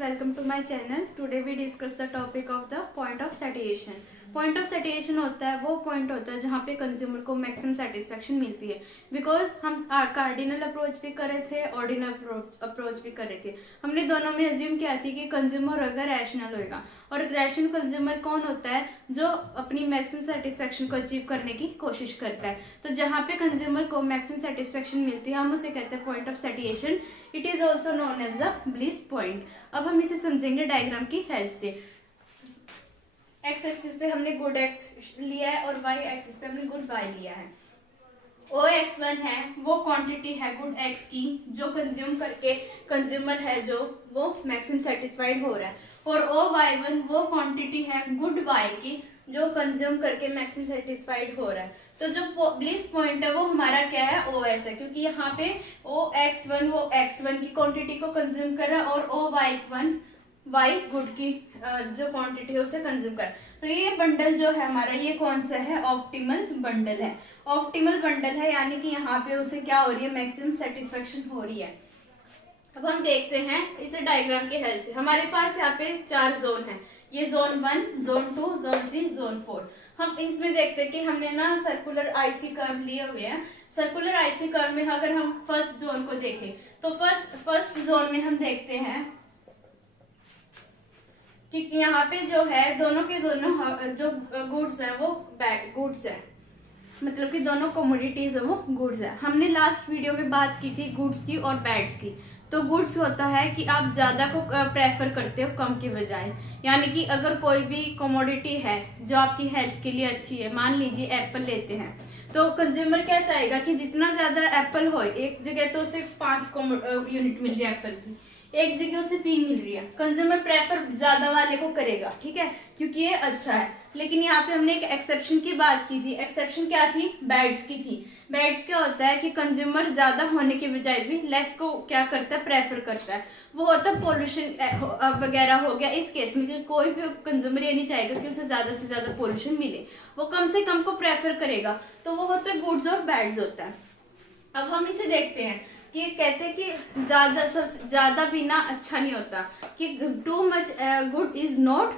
welcome to my channel. Today we discuss the topic of the point of satiation. Point of satisfaction होता है वो point होता है जहाँ पे कंज्यूमर को मैक्सिमम सेटिस्फेक्शन मिलती है। बिकॉज हम कार्डिनल अप्रोच भी कर रहे थे, ऑर्डिनल अप्रोच भी कर रहे थे। हमने दोनों में एज्यूम किया थी कि कंज्यूमर अगर रैशनल होगा, और रैशनल कंज्यूमर कौन होता है? जो अपनी मैक्सिमम सेटिस्फेक्शन को अचीव करने की कोशिश करता है। तो जहाँ पे कंज्यूमर को मैक्सिमम सेटिस्फेक्शन मिलती है हम उसे कहते हैं point of satisfaction. It is also known as the bliss point. अब हम इसे समझेंगे डायग्राम की हेल्प से। एक्स एक्सिस पे हमने गुड एक्स लिया है और वाई एक्सिस पे हमने गुड वाई लिया है। ओ एक्स वन है वो क्वांटिटी है गुड एक्स की जो कंज्यूम करके कंज्यूमर है जो वो मैक्सिमम सेटिस्फाइड हो रहा है, और ओ वाई वन वो क्वांटिटी है गुड वाई की जो कंज्यूम करके मैक्सिमम सेटिस्फाइड हो रहा है। तो जो ब्लिस पॉइंट है वो हमारा क्या है? ओ एस है, क्योंकि यहाँ पे ओ एक्स वन वो एक्स वन की क्वांटिटी को कंज्यूम कर रहा है और O Y one Y good की जो क्वांटिटी है उसे कंज्यूम कर। तो ये बंडल जो है हमारा ये कौन सा है? ऑप्टिमल बंडल है। ऑप्टिमल बंडल है यानी कि यहाँ पे उसे क्या हो रही है? मैक्सिमम सेटिस्फेक्शन हो रही है। अब हम देखते हैं इसे डायग्राम की हेल्प से। हमारे पास यहाँ पे 4 जोन है, ये जोन 1, जोन 2, जोन 3, जोन 4। हम इसमें देखते हैं कि हमने ना सर्कुलर आईसी कर्व लिए हुए हैं। सर्कुलर आईसी कर्व में अगर हम फर्स्ट जोन को देखें तो फर्स्ट जोन में हम देखते हैं कि यहाँ पे जो है दोनों के दोनों जो गुड्स है वो गुड्स है, मतलब कि दोनों कमोडिटीज है वो गुड्स है। हमने लास्ट वीडियो में बात की थी गुड्स की और बैड्स की। तो गुड्स होता है कि आप ज्यादा को प्रेफर करते हो कम के बजाय, यानी कि अगर कोई भी कमोडिटी है जो आपकी हेल्थ के लिए अच्छी है, मान लीजिए एप्पल लेते हैं, तो कंज्यूमर क्या चाहेगा कि जितना ज्यादा एप्पल हो, एक जगह तो उसे 5 यूनिट मिल रही है एप्पल की, एक जगह उसे 3 मिल रही है, कंज्यूमर प्रेफर ज्यादा वाले को करेगा, ठीक है, क्योंकि ये अच्छा है। लेकिन यहाँ पे हमने एक एक्सेप्शन की बात की थी। एक्सेप्शन क्या थी? बैड्स की थी। बैड्स क्या होता है कि कंज्यूमर ज्यादा होने के बजाय भी लेस को क्या करता है? प्रेफर करता है। वो होता है पोल्यूशन वगैरह हो गया। इस केस में कि कोई भी कंज्यूमर ये नहीं चाहेगा कि उसे ज्यादा से ज्यादा पोल्यूशन मिले, वो कम से कम को प्रेफर करेगा। तो वो होता है गुड्स और बैड्स होता है। अब हम इसे देखते हैं कि कहते हैं कि ज्यादा भी ना अच्छा नहीं होता, कि too much good is not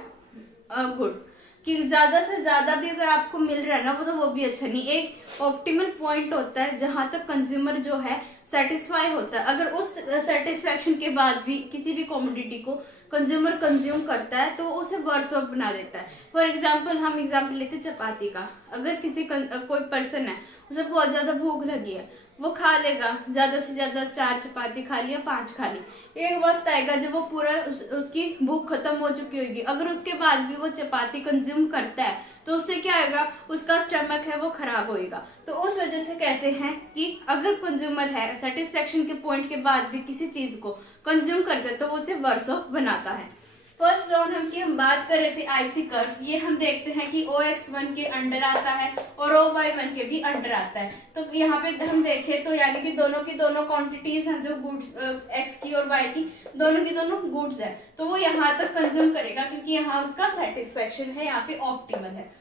good, कि ज्यादा से ज्यादा भी अगर आपको मिल रहा है ना वो भी अच्छा नहीं। एक ऑप्टिमल पॉइंट होता है जहां तक कंज्यूमर जो है सेटिस्फाई होता है। अगर उस सेटिस्फेक्शन के बाद भी किसी भी कमोडिटी को कंज्यूमर कंज्यूम करता है तो उसे वर्स ऑफ बना देता है। फॉर एग्जाम्पल हम एग्जाम्पल लेते हैं चपाती का। अगर किसी कोई पर्सन है उसे बहुत ज्यादा भूख लगी है, वो खा लेगा, ज्यादा से ज्यादा 4 चपाती खा ली या 5 खा ली। एक वक्त आएगा जब वो पूरा उसकी भूख खत्म हो चुकी होगी, अगर उसके बाद भी वो चपाती कंज्यूम करता है तो उससे क्या होगा? उसका स्टमक है वो खराब होएगा। तो उस वजह से कहते हैं कि अगर कंज्यूमर है सेटिस्फेक्शन के पॉइंट के बाद भी किसी चीज को कंज्यूम करता है तो वो उसे वर्स ऑफ बनाता है। फर्स्ट जोन हम बात कर रहे थे आईसी कर्व। ये हम देखते हैं कि ओ एक्स वन के अंडर आता है और ओ वाई वन के भी अंडर आता है। तो यहाँ पे हम देखें तो यानी कि दोनों की दोनों क्वांटिटीज हैं जो गुड्स एक्स की और वाई की, दोनों की दोनों गुड्स है, तो वो यहाँ तक कंज्यूम करेगा क्योंकि यहाँ उसका सेटिस्फेक्शन है, यहाँ पे ऑप्टिमल है।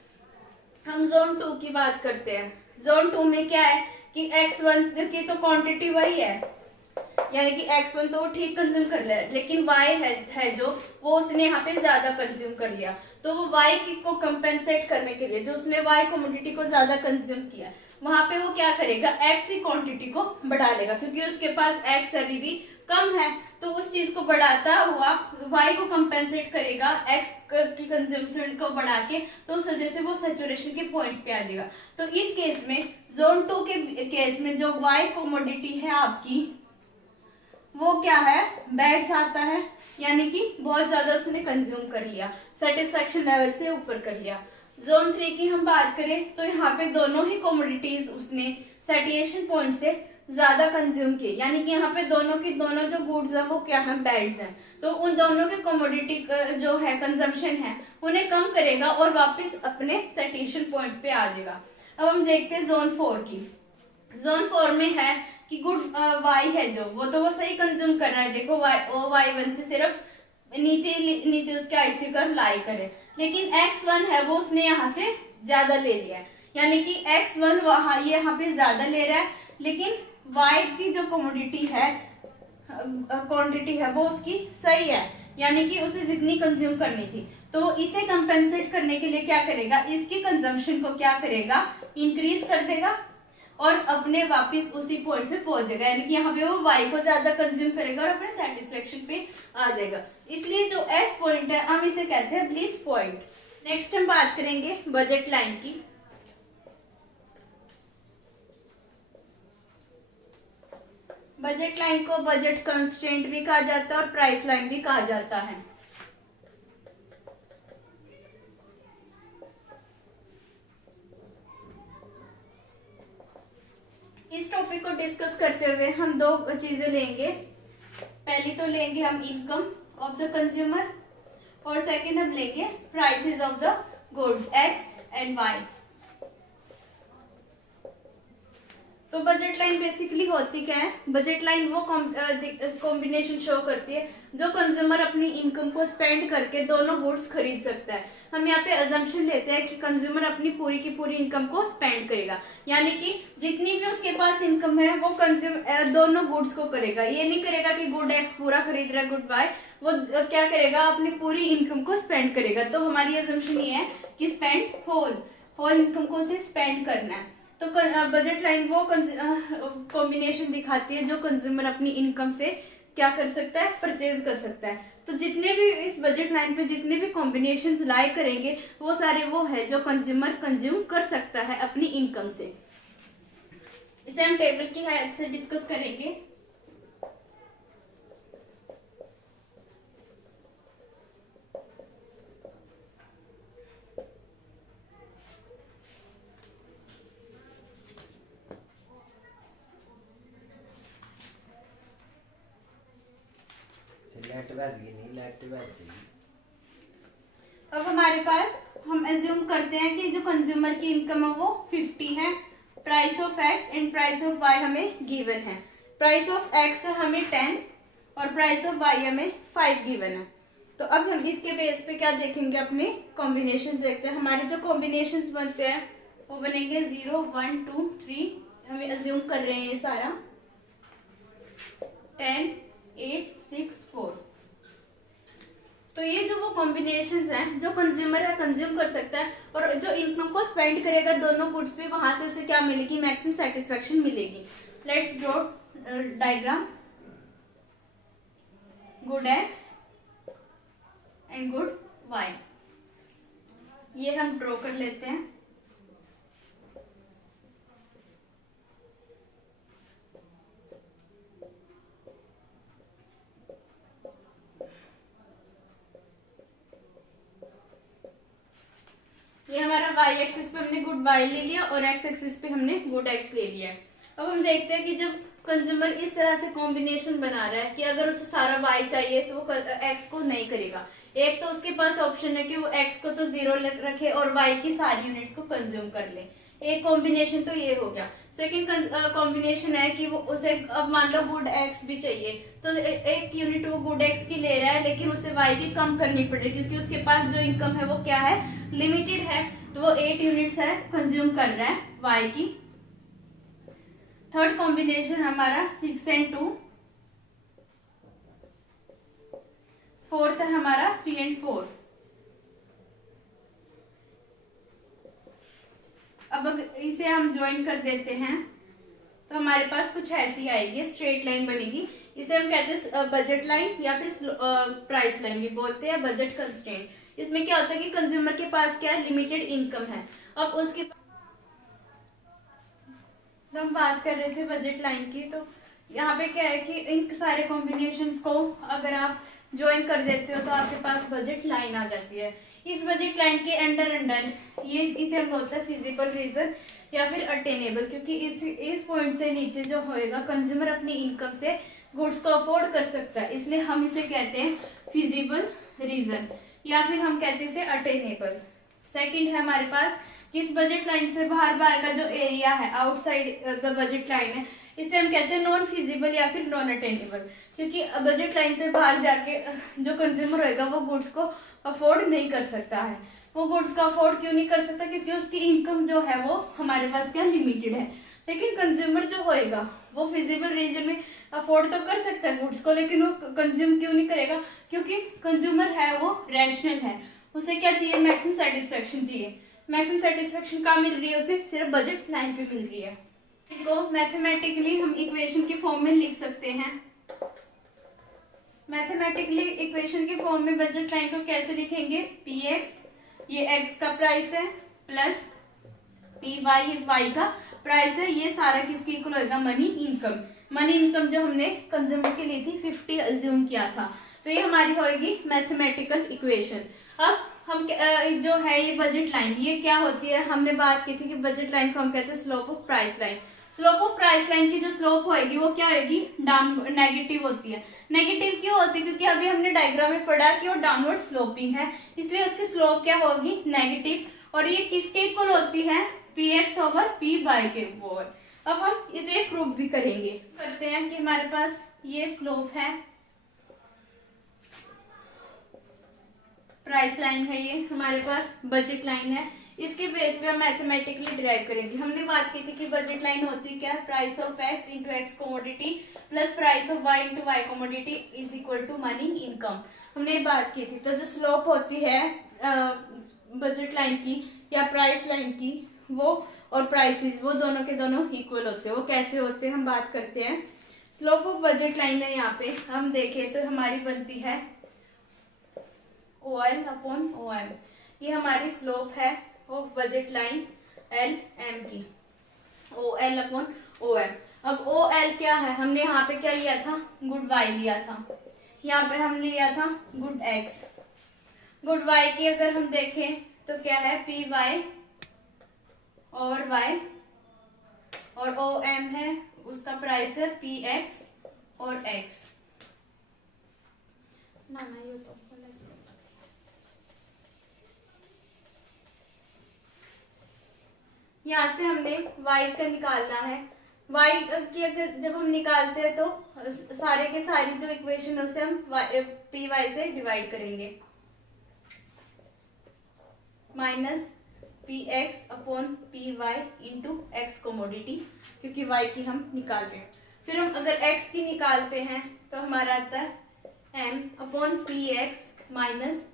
हम जोन 2 की बात करते हैं। जोन 2 में क्या है कि एक्स वन की तो क्वांटिटी वही है, यानी कि x1 तो ठीक कंज्यूम कर रहा है, लेकिन y है जो वो उसने यहाँ पे ज्यादा कंज्यूम कर लिया। तो वो y को कंपेंसेट करने के लिए जो उसने y कमोडिटी को ज्यादा कंज्यूम किया, वहां पे वो क्या करेगा? x की क्वांटिटी को बढ़ा लेगा, क्योंकि उसके पास x अभी भी कम है, तो उस चीज को बढ़ाता हुआ y को कंपेंसेट करेगा x की कंज्यूमशन को बढ़ा के, तो उस वजह से वो सैचुरेशन के पॉइंट पे आ जाएगा। तो इस केस में जोन 2 के केस में जो y कमोडिटी है आपकी वो क्या है? बैड्स आता है, यानी कि बहुत ज्यादा उसने कंज्यूम कर लिया, सेटिस्फेक्शन लेवल से ऊपर कर लिया। जोन 3 की हम बात करें तो यहाँ पे दोनों ही कमोडिटीज उसने सैटिस्फैक्शन पॉइंट से ज्यादा कंज्यूम किए, यानी कि यहाँ पे दोनों की दोनों जो गुड्स है वो क्या है? बैड्स हैं। तो उन दोनों के कमोडिटी जो है कंजम्पशन है उन्हें कम करेगा और वापस अपने सैटिस्फैक्शन पॉइंट पे आ जाएगा। अब हम देखते हैं जोन 4 की। जोन 4 में है कि गुड वाई है जो वो सही कंज्यूम कर रहा है। देखो ओ वाई वन से सिर्फ नीचे उसके आईसी कर्व लाई करे, लेकिन x1 है वो उसने यहाँ से ज्यादा ले लिया है, यानी कि x1 वहां यहाँ पे ज्यादा ले रहा है, लेकिन y की जो कमोडिटी है क्वांटिटी है वो उसकी सही है, यानी कि उसे जितनी कंज्यूम करनी थी, तो इसे कंपेंसेट करने के लिए क्या करेगा, इसकी कंजम्पशन को क्या करेगा, इंक्रीज कर देगा और अपने वापस उसी पॉइंट पे पहुंच जाएगा। यानी कि यहाँ पे वो वाई को ज्यादा कंज्यूम करेगा और अपने सेटिस्फेक्शन पे आ जाएगा। इसलिए जो एस पॉइंट है हम इसे कहते हैं ब्लिस पॉइंट। नेक्स्ट हम बात करेंगे बजट लाइन की। बजट लाइन को बजट कंस्ट्रेंट भी कहा जाता है और प्राइस लाइन भी कहा जाता है। इस टॉपिक को डिस्कस करते हुए हम दो चीजें लेंगे। पहली तो लेंगे हम इनकम ऑफ द कंज्यूमर और सेकंड हम लेंगे prices of the goods X and Y. तो बजट लाइन बेसिकली होती क्या है, बजट लाइन वो कॉम्बिनेशन शो करती है जो कंज्यूमर अपनी इनकम को स्पेंड करके दोनों गुड्स खरीद सकता है। हम यहाँ पे अजम्पशन लेते हैं कि कंज्यूमर अपनी पूरी की पूरी इनकम को स्पेंड करेगा, यानी कि जितनी भी उसके पास इनकम है वो कंज्यूम दोनों गुड्स को करेगा। ये नहीं करेगा कि गुड एक्स पूरा खरीद रहा है गुड वाई, वो क्या करेगा, अपनी पूरी इनकम को स्पेंड करेगा। तो हमारी अजम्पशन ये है कि स्पेंड होल इनकम को उसे स्पेंड करना है। तो बजट लाइन वो कॉम्बिनेशन दिखाती है जो कंज्यूमर अपनी इनकम से क्या कर सकता है, परचेज कर सकता है। तो जितने भी इस बजट लाइन पे जितने भी कॉम्बिनेशंस लाई करेंगे वो सारे वो है जो कंज्यूमर कंज्यूम कर सकता है अपनी इनकम से। इसे हम टेबल की हेल्प से डिस्कस करेंगे। अब हमारे पास हम एज्यूम करते हैं कि जो कंज्यूमर की इनकम है वो 50 है, price of X and price of Y हमें गिवन है। प्राइस ऑफ एक्स हमें 10 और प्राइस ऑफ वाई हमें 5 गिवन है। तो अब हम इसके बेस पे क्या देखेंगे, अपने कॉम्बिनेशन देखते हैं। हमारे जो कॉम्बिनेशंस बनते हैं वो बनेंगे 0 1 2 3, हमें एज्यूम कर रहे हैं ये सारा 10 8 6 4। तो ये जो वो कॉम्बिनेशंस हैं जो कंज्यूमर है कंज्यूम कर सकता है और जो इनकम को स्पेंड करेगा दोनों गुड्स पे, वहां से उसे क्या मिलेगी, मैक्सिमम सेटिस्फेक्शन मिलेगी। Let's draw diagram good X and good Y. ये हम ड्रॉ कर लेते हैं। ये हमारा वाई एक्सिस पे हमने गुड वाई ले लिया और एक्स एक्सिस पे हमने गुड एक्स ले लिया। अब हम देखते हैं कि जब कंज्यूमर इस तरह से कॉम्बिनेशन बना रहा है कि अगर उसे सारा वाई चाहिए तो वो एक्स को नहीं करेगा। एक तो उसके पास ऑप्शन है कि वो एक्स को तो 0 रखे और वाई की सारी यूनिट्स को कंज्यूम कर ले। एक कॉम्बिनेशन तो ये हो गया। सेकंड कॉम्बिनेशन है कि वो उसे अब मान लो गुड एक्स भी चाहिए, तो एक यूनिट वो गुड एक्स की ले रहा है लेकिन उसे वाई की कम करनी पड़ेगी क्योंकि उसके पास जो इनकम है वो क्या है, लिमिटेड है। तो वो 8 यूनिट्स है कंज्यूम कर रहा है वाई की। थर्ड कॉम्बिनेशन हमारा 6 एंड 2। फोर्थ है हमारा 3 एंड 4। अब इसे हम ज्वाइन कर देते हैं तो हमारे पास कुछ ऐसी आएगी, स्ट्रेट लाइन बनेगी। इसे हम कहते हैं बजट लाइन या फिर प्राइस लाइन भी बोलते हैं, बजट कंस्ट्रेंट। इसमें क्या होता है कि कंज्यूमर के पास क्या है, लिमिटेड इनकम है। अब उसके हम बात कर रहे थे बजट लाइन की, तो यहाँ पे क्या है कि इन सारे कॉम्बिनेशंस को अगर आप ज्वाइन कर देते हो तो आपके पास बजट लाइन आ जाती है। इस बजट लाइन के अंडर ये इसे हम बोलते हैं फिजिबल रीजन या फिर अटेनेबल, क्योंकि इस पॉइंट से नीचे जो होएगा कंज्यूमर अपनी इनकम से गुड्स को अफोर्ड कर सकता है, इसलिए हम इसे कहते हैं फिजिबल रीजन या फिर हम कहते हैं इसे अटेनेबल। सेकंड है हमारे पास किस बजट लाइन से बाहर का जो एरिया है आउटसाइड द बजट लाइन है, इसे हम कहते हैं नॉन फिजिबल या फिर नॉन अटेनेबल, क्योंकि बजट लाइन से बाहर जाके जो कंज्यूमर होएगा वो गुड्स को अफोर्ड नहीं कर सकता है। वो गुड्स को अफोर्ड क्यों नहीं कर सकता, क्योंकि उसकी इनकम जो है वो हमारे पास क्या लिमिटेड है। लेकिन कंज्यूमर जो होएगा वो फिजिबल रीजन में अफोर्ड तो कर सकता है गुड्स को, लेकिन वो कंज्यूम क्यों नहीं करेगा? क्योंकि कंज्यूमर है वो रैशनल है, उसे क्या चाहिए? मैक्सिमम सेटिस्फेक्शन चाहिए। मैक्सिमम सेटिस्फेक्शन कहाँ मिल रही है उसे? सिर्फ बजट लाइन पे मिल रही है। इनको मैथमेटिकली हम इक्वेशन के फॉर्म में लिख सकते हैं। मैथमेटिकली इक्वेशन के फॉर्म में बजट लाइन को कैसे लिखेंगे? पी एक्स, ये एक्स का प्राइस है, प्लस पी वाई, वाई का प्राइस है, ये सारा किसके इक्वल होगा? Money income. मनी इनकम जो हमने कंज्यूमर की ली थी 50 अज्यूम किया था, तो ये हमारी होगी मैथमेटिकल इक्वेशन। अब हम जो है ये बजट लाइन, ये क्या होती है? हमने बात की थी कि बजट लाइन को हम कहते हैं slope of price line. Slope of price line की जो स्लोप होगी वो क्या होगी? डाउन नेगेटिव होती है। नेगेटिव क्यों होती है? क्योंकि अभी हमने डायग्राम में पढ़ा कि वो डाउनवर्ड स्लोपिंग है, इसलिए उसकी स्लोप क्या होगी? नेगेटिव। और ये किसके इक्वल होती है? P X over P Y के इक्वल। अब हम इसे प्रूव भी करेंगे। करते हैं कि हमारे पास ये स्लोप है, प्राइस लाइन है, ये हमारे पास बजट लाइन है, इसके बेस पे हम मैथमेटिकली डिराइव करेंगे। हमने बात की थी कि बजट लाइन होती क्या? Price of X into X commodity plus price of Y into Y commodity is equal to money income. हमने बात की थी। तो जो स्लोप होती है बजट लाइन की या प्राइस लाइन की, वो और प्राइसेस वो दोनों के दोनों इक्वल होते हैं। वो कैसे होते हैं हम बात करते हैं। स्लोप ऑफ बजट लाइन है, यहाँ पे हम देखें तो हमारी बनती है OL अपॉन OM। ये हमारी स्लोप है ऑफ बजट लाइन LM की, OL अपॉन OM। अब OL क्या है? हमने यहाँ पे क्या लिया था? गुड Y लिया था। यहाँ पे हम लिया था गुड X। गुड Y की अगर हम देखें तो क्या है? PY और Y, और OM है उसका प्राइस है PX और X। ना ये तो यहाँ से हमने y का निकालना है। y की अगर जब हम निकालते हैं तो सारे के सारी जो इक्वेशन है उसे हम पी वाई से डिवाइड करेंगे। Minus P X upon P Y into X commodity, क्योंकि y की हम निकाल रहे हैं। फिर हम अगर x की निकालते हैं तो हमारा आता है m upon P X minus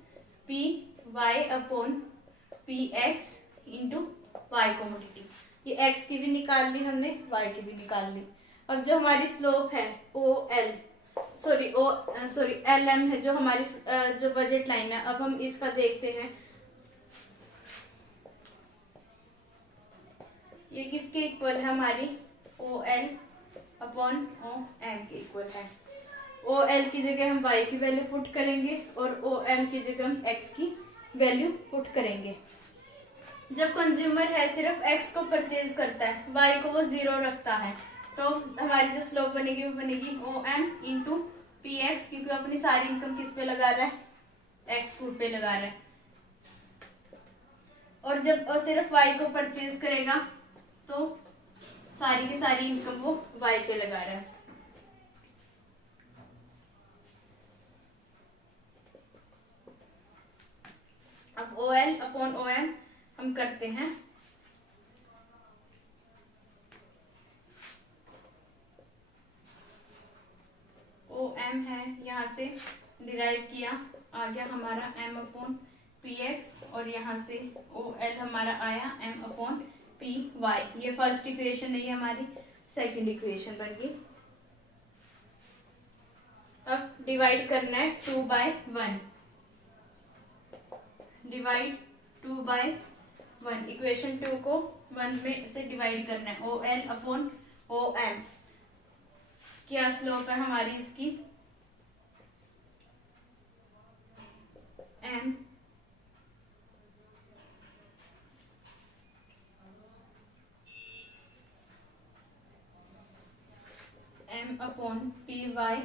P Y upon P X into Y commodity. ये x की भी निकाल ली हमने, y की भी निकाल ली। अब जो हमारी स्लोप है LM है, जो हमारी जो बजट लाइन है, अब हम इसका देखते हैं। ये किसके इक्वल है? हमारी OL अपॉन OM के इक्वल है। OL की जगह हम y की वैल्यू पुट करेंगे और OM की जगह हम x की वैल्यू पुट करेंगे। जब कंज्यूमर है सिर्फ x को परचेज करता है, y को वो 0 रखता है, तो हमारी जो स्लोप बनेगी वो बनेगी OM इंटू पी एक्स, क्योंकि अपनी सारी इनकम किस पे लगा रहा है? x फूड पे लगा रहा है। और जब सिर्फ y को परचेज करेगा तो सारी की सारी इनकम वो y पे लगा रहा है। अब OL अपॉन OM हम करते हैं। OM है, यहाँ से डिराइव किया, आ गया हमारा m अपॉन पी एक्स, और यहाँ से OL हमारा आया m अपॉन पी वाई। ये फर्स्ट इक्वेशन है, ये हमारी सेकंड इक्वेशन बन गई। अब डिवाइड करना है 2/1, डिवाइड 2/1। इक्वेशन 2 को 1 में से डिवाइड करना है। OL अपॉन OM क्या स्लोप है हमारी इसकी? m upon P Y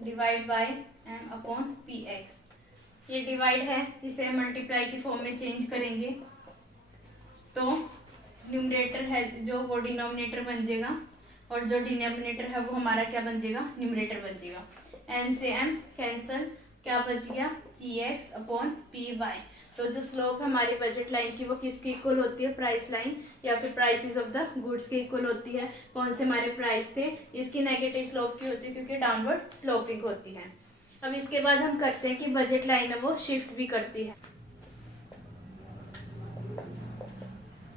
divide by m upon P X. ये डिवाइड है, इसे मल्टीप्लाई की फॉर्म में चेंज करेंगे तो न्यूमरेटर है जो वो डिनोमिनेटर बन जाएगा, और जो डिनोमिनेटर है वो हमारा क्या बन जाएगा? न्यूमरेटर बन जाएगा। n से m कैंसल, क्या बच गया? P X upon P Y. तो जो स्लोप है हमारी बजट लाइन की वो किसके इक्वल होती है, प्राइस लाइन या फिर प्राइसेस ऑफ द गुड्स के इक्वल होती है। कौन से हमारे प्राइस थे, इसकी नेगेटिव स्लोप की होती है क्योंकि डाउनवर्ड स्लोपिंग होती है। अब इसके बाद हम करते हैं कि बजट लाइन है वो शिफ्ट भी करती है।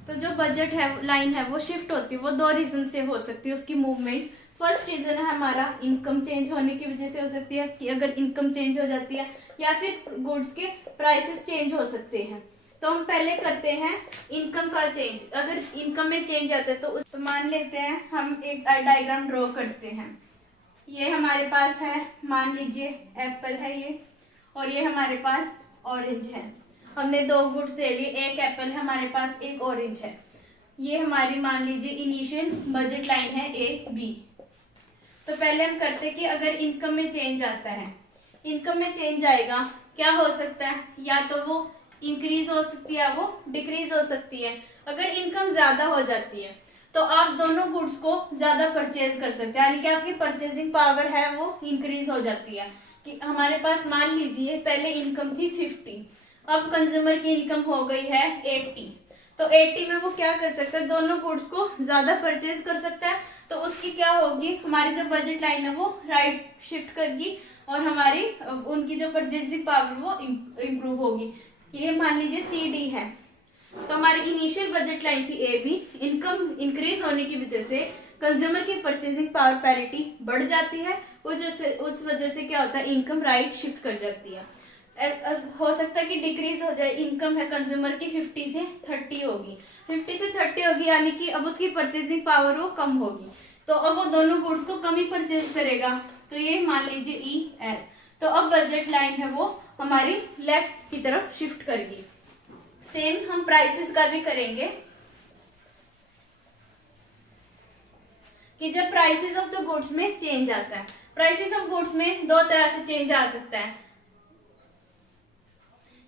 तो जो बजट है लाइन है वो शिफ्ट होती है, वो दो रीजन से हो सकती है उसकी मूवमेंट। फर्स्ट रीजन है हमारा इनकम चेंज होने की वजह से हो सकती है कि अगर इनकम चेंज हो जाती है, या फिर गुड्स के प्राइसेस चेंज हो सकते हैं। तो हम पहले करते हैं इनकम का चेंज। अगर इनकम में चेंज आता है तो मान लेते हैं हम एक डायग्राम ड्रॉ करते हैं। ये हमारे पास है, मान लीजिए एप्पल है ये, और ये हमारे पास ऑरेंज है। हमने दो गुड्स ले लिए, एक एप्पल है हमारे पास, एक ऑरेंज है। ये हमारी मान लीजिए इनिशियल बजट लाइन है ए बी। तो पहले हम करते हैं कि अगर इनकम में चेंज आता है, इनकम में चेंज आएगा, क्या हो सकता है, या तो वो इंक्रीज हो सकती है, वो डिक्रीज हो सकती है। अगर इनकम ज्यादा हो जाती है तो आप दोनों गुड्स को ज्यादा परचेज कर सकते हैं, यानी कि आपकी परचेजिंग पावर है वो इंक्रीज हो जाती है। कि हमारे पास मान लीजिए पहले इनकम थी 50, अब कंज्यूमर की इनकम हो गई है 80। तो 80 में वो क्या कर सकता है, दोनों गुड्स को ज्यादा परचेज कर सकता है। तो उसकी क्या होगी, हमारी जो बजट लाइन है वो राइट शिफ्ट करेगी और हमारी उनकी जो परचेजिंग पावर वो इम्प्रूव होगी। ये मान लीजिए सी डी है। तो हमारी इनिशियल बजट लाइन थी ए बी, इनकम इंक्रीज होने की वजह से कंज्यूमर की परचेजिंग पावर पैरिटी बढ़ जाती है, उस वजह से क्या होता है, इनकम राइट शिफ्ट कर जाती है। हो सकता है कि डिक्रीज हो जाए, इनकम है कंज्यूमर की 50 से 30 होगी, 50 से 30 होगी, यानी कि अब उसकी परचेजिंग पावर वो कम होगी। तो अब वो दोनों गुड्स को कम ही परचेज करेगा। तो ये मान लीजिए ई एल। तो अब बजट लाइन है वो हमारी लेफ्ट की तरफ शिफ्ट करेगी। सेम हम प्राइसेस का भी करेंगे कि जब प्राइसेस ऑफ द गुड्स में चेंज आता है, प्राइसेस ऑफ गुड्स में दो तरह से चेंज आ सकता है।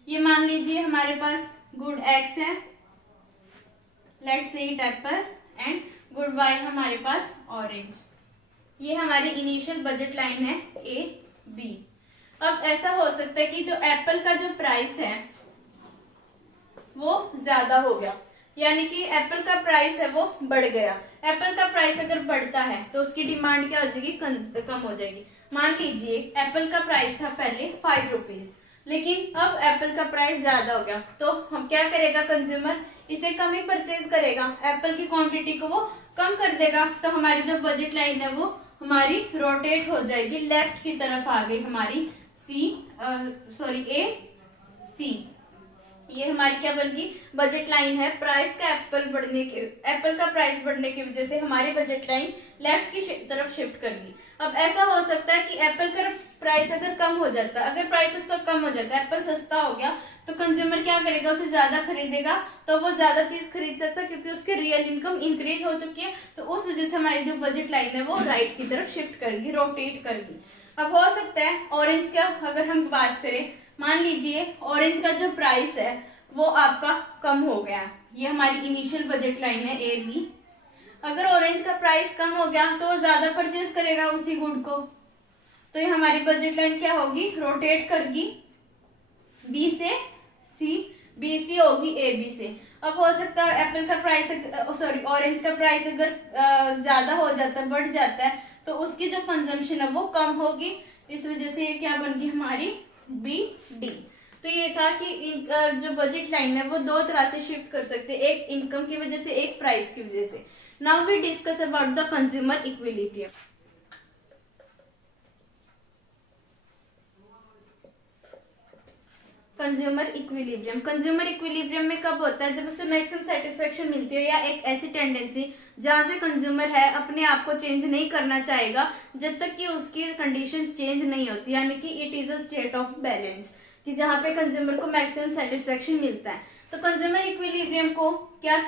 ये मान लीजिए हमारे पास गुड एक्स है, let's say it apple, and good Y हमारे पास ऑरेंज। ये हमारी इनिशियल बजट लाइन है ए बी। अब ऐसा हो सकता है कि जो एप्पल का जो प्राइस है वो ज्यादा हो गया, यानी कि एप्पल का प्राइस है वो बढ़ गया। एप्पल का प्राइस अगर बढ़ता है तो उसकी डिमांड क्या हो जाएगी, कम हो जाएगी। मान लीजिए एप्पल का प्राइस था पहले 5 रुपीज, लेकिन अब एप्पल का प्राइस ज्यादा हो गया, तो हम क्या करेगा, कंज्यूमर इसे कम ही परचेज करेगा, एप्पल की क्वांटिटी को वो कम कर देगा। तो हमारी जो बजट लाइन है वो हमारी रोटेट हो जाएगी, लेफ्ट की तरफ आ गई हमारी ए सी। ये हमारी क्या बन गई, बजट लाइन है। प्राइस का एप्पल का प्राइस बढ़ने की वजह से हमारी बजट लाइन लेफ्ट की तरफ शिफ्ट कर गई। अब ऐसा हो सकता है कि एप्पल का प्राइस अगर कम हो जाता है, अगर प्राइस उसका कम हो जाता है, एप्पल सस्ता हो गया, तो कंज्यूमर क्या करेगा, उसे ज्यादा खरीदेगा, तो वो ज्यादा चीज खरीद सकता है क्योंकि उसके रियल इनकम इंक्रीज हो चुकी है। तो उस वजह से हमारी जो बजट लाइन है वो राइट की तरफ शिफ्ट करेगी, रोटेट करेगी। अब हो सकता है ऑरेंज का अगर हम बात करें, मान लीजिए ऑरेंज का जो प्राइस है वो आपका कम हो गया, ये हमारी इनिशियल बजट लाइन है ए बी। अगर ऑरेंज का प्राइस कम हो गया तो वो ज्यादा परचेज करेगा उसी गुड को, तो ये हमारी बजट लाइन क्या होगी, रोटेट करगी बी से सी, बी सी होगी ए बी से। अब हो सकता है एप्पल का प्राइस ऑरेंज का प्राइस अगर ज्यादा हो जाता है, बढ़ जाता है, तो उसकी जो कंजम्पशन है वो कम होगी, इस वजह से ये क्या बन गई हमारी बी डी। तो ये था कि जो बजट लाइन है वो दो तरह से शिफ्ट कर सकते हैं, एक इनकम की वजह से, एक प्राइस की वजह से। Now we discuss about the consumer equilibrium. Consumer equilibrium में कब होता है, जब उसे मैक्सिमम सेटिस्फेक्शन मिलती है, या एक ऐसी टेंडेंसी जहां से कंज्यूमर है अपने आप को चेंज नहीं करना चाहेगा जब तक कि उसकी कंडीशंस चेंज नहीं होती, यानी कि it is a state of balance, कि जहां पे कंज्यूमर को मैक्सिमम सेटिस्फेक्शन मिलता है। तो कंज्यूमर इक्विलिब्रियम को क्या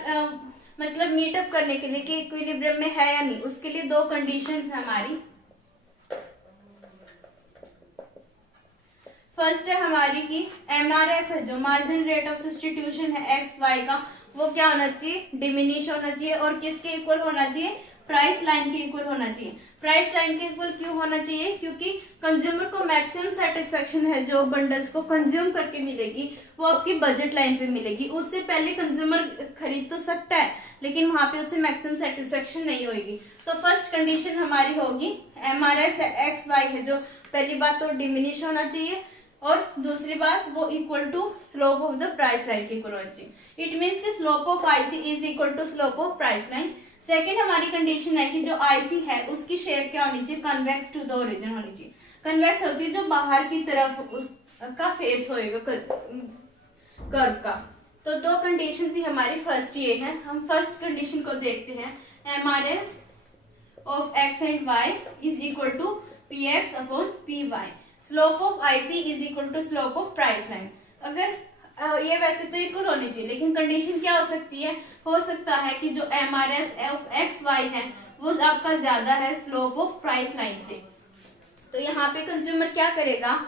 मतलब मीटअप करने के लिए कि इक्विलिब्रियम में है या नहीं, उसके लिए दो कंडीशंस है हमारी। फर्स्ट है हमारी की MRS है, जो मार्जिन रेट ऑफ सब्स्टिट्यूशन है एक्स वाई का, वो क्या होना चाहिए, डिमिनिश होना चाहिए, और किसके इक्वल होना चाहिए, प्राइस लाइन के इक्वल होना चाहिए। प्राइस लाइन के इक्वल क्यों होना चाहिए? क्योंकि कंज्यूमर को मैक्सिमम सेटिस्फेक्शन है जो बंडल्स को कंज्यूम करके मिलेगी वो आपकी बजट लाइन पे मिलेगी। उससे पहले कंज्यूमर खरीद तो सकता है लेकिन वहां पे उसे मैक्सिमम सेटिस्फेक्शन नहीं होगी। तो फर्स्ट कंडीशन हमारी होगी MRS XY है जो पहली बात तो डिमिनिश होना चाहिए और दूसरी बात वो equal to slope of the price line की इक्वल होना चाहिए। इट मीन्स कि slope of IC is equal to slope of price line. Second हमारी कंडीशन है कि जो IC है उसकी शेप क्या होनी चाहिए? कन्वेक्स टू द ओरिजिन होनी चाहिए। कन्वेक्स होती है जो बाहर की तरफ उसका फेस होएगा कर्व का। तो दो कंडीशन थी हमारी, फर्स्ट ये है। हम फर्स्ट कंडीशन को देखते हैं। MRS of X and Y is equal to PX upon PY। Slope of IC is equal to slope of price line. अगर ये वैसे तो इक्वल होनी चाहिए लेकिन कंडीशन क्या हो सकती है? हो सकता है कि जो MRS ऑफ XY है वो आपका ज्यादा है स्लोप ऑफ प्राइस लाइन से। तो यहाँ पे कंज्यूमर क्या करेगा?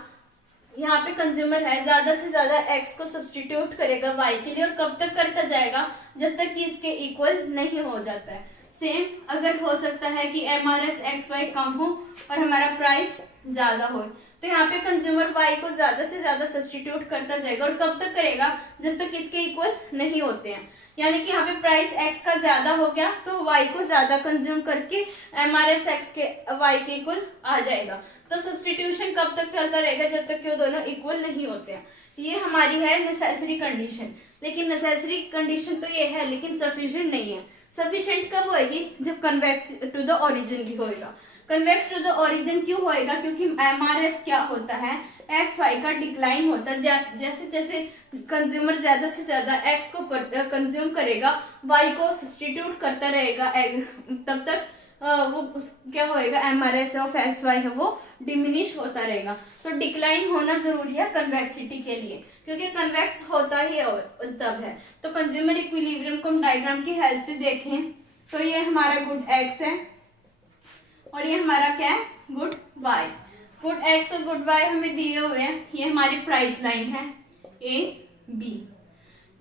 यहाँ पे कंज्यूमर है ज्यादा से ज्यादा X को सब्सटीट्यूट करेगा Y के लिए और कब तक करता जाएगा? जब तक कि इसके इक्वल नहीं हो जाता है। सेम अगर हो सकता है कि MRS XY कम हो और हमारा प्राइस ज्यादा हो तो यहाँ पे कंज्यूमर Y को ज्यादा से ज्यादा सब्सटीट्यूट करता जाएगा और कब तक करेगा? जब तक इसके इक्वल नहीं होते हैं। यानी कि यहाँ पे प्राइस X का ज्यादा हो गया तो Y को ज्यादा कंज्यूम करके MRS X के Y के इक्वल आ जाएगा। तो सब्सटीट्यूशन कब तक चलता रहेगा? जब तक कि वो दोनों इक्वल नहीं होते हैं। ये हमारी है नेसेसरी कंडीशन। लेकिन नेसेसरी कंडीशन तो ये है लेकिन सफिशिएंट नहीं है। सफिशिएंट कब होएगी? जब कन्वेक्स टू द ओरिजिन भी होएगा। कन्वेक्स टू द ओरिजिन क्यों होएगा? क्योंकि MRS क्या होता है? XY का डिक्लाइन होता है। जैसे जैसे कंज्यूमर ज्यादा से ज्यादा X को कंज्यूम करेगा Y को सब्सटीट्यूट करता रहेगा तब तक वो क्या होएगा? MRS ऑफ XY है वो डिमिनिश होता रहेगा। तो डिक्लाइन होना जरूरी है कन्वेक्सिटी के लिए क्योंकि कन्वेक्स होता ही तब है। तो कंज्यूमर इक्विलिब्रियम को हम डायग्राम की हेल्प से देखें तो ये हमारा गुड X है और ये हमारा क्या है? Good Y। गुड X और गुड Y हमें दिए हुए हैं। ये हमारी प्राइस लाइन है AB।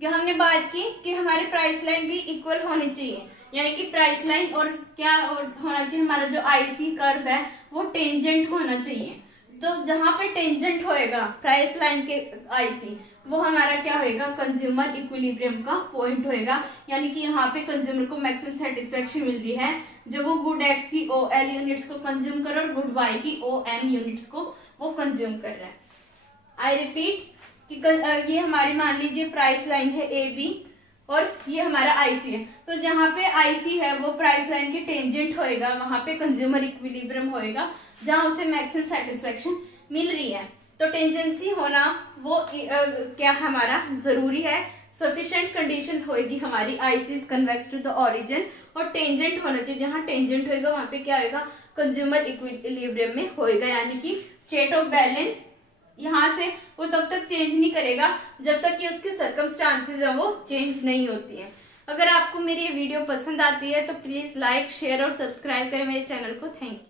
जो हमने बात की कि हमारी प्राइस लाइन भी इक्वल होनी चाहिए यानी कि प्राइस लाइन और क्या होना चाहिए? हमारा जो IC कर्व है वो टेंजेंट होना चाहिए। तो जहां पे टेंजेंट होएगा प्राइस लाइन के IC वो हमारा क्या होएगा? कंज्यूमर इक्विलिब्रियम का पॉइंट होएगा। यानी कि यहाँ पे कंज्यूमर को मैक्सिमम सेटिस्फेक्शन मिल रही है जब वो गुड X की OL यूनिट्स को कंज्यूम कर रहा है और गुड Y की OM यूनिट्स को वो कंज्यूम कर रहा है। आई रिपीट कि ये हमारी मान लीजिए प्राइस लाइन है AB और ये हमारा IC है। तो जहाँ पे IC है वो प्राइस लाइन के टेंजेंट होएगा, वहां पे कंज्यूमर इक्विलिब्रियम होएगा जहां उसे मैक्सिमम सेटिस्फेक्शन मिल रही है। तो टेंजेंसी होना वो क्या हमारा जरूरी है। सफिशिएंट कंडीशन होएगी हमारी IC is convex to the origin और टेंजेंट होना चाहिए। जहां टेंजेंट होएगा वहां पे क्या होएगा? कंज्यूमर इक्विलिब्रियम में होएगा। यानी कि स्टेट ऑफ बैलेंस यहाँ से वो तब तक चेंज नहीं करेगा जब तक कि उसके सर्कमस्टांसेस है वो चेंज नहीं होती हैं। अगर आपको मेरी ये वीडियो पसंद आती है तो प्लीज लाइक, शेयर और सब्सक्राइब करें मेरे चैनल को। Thank you.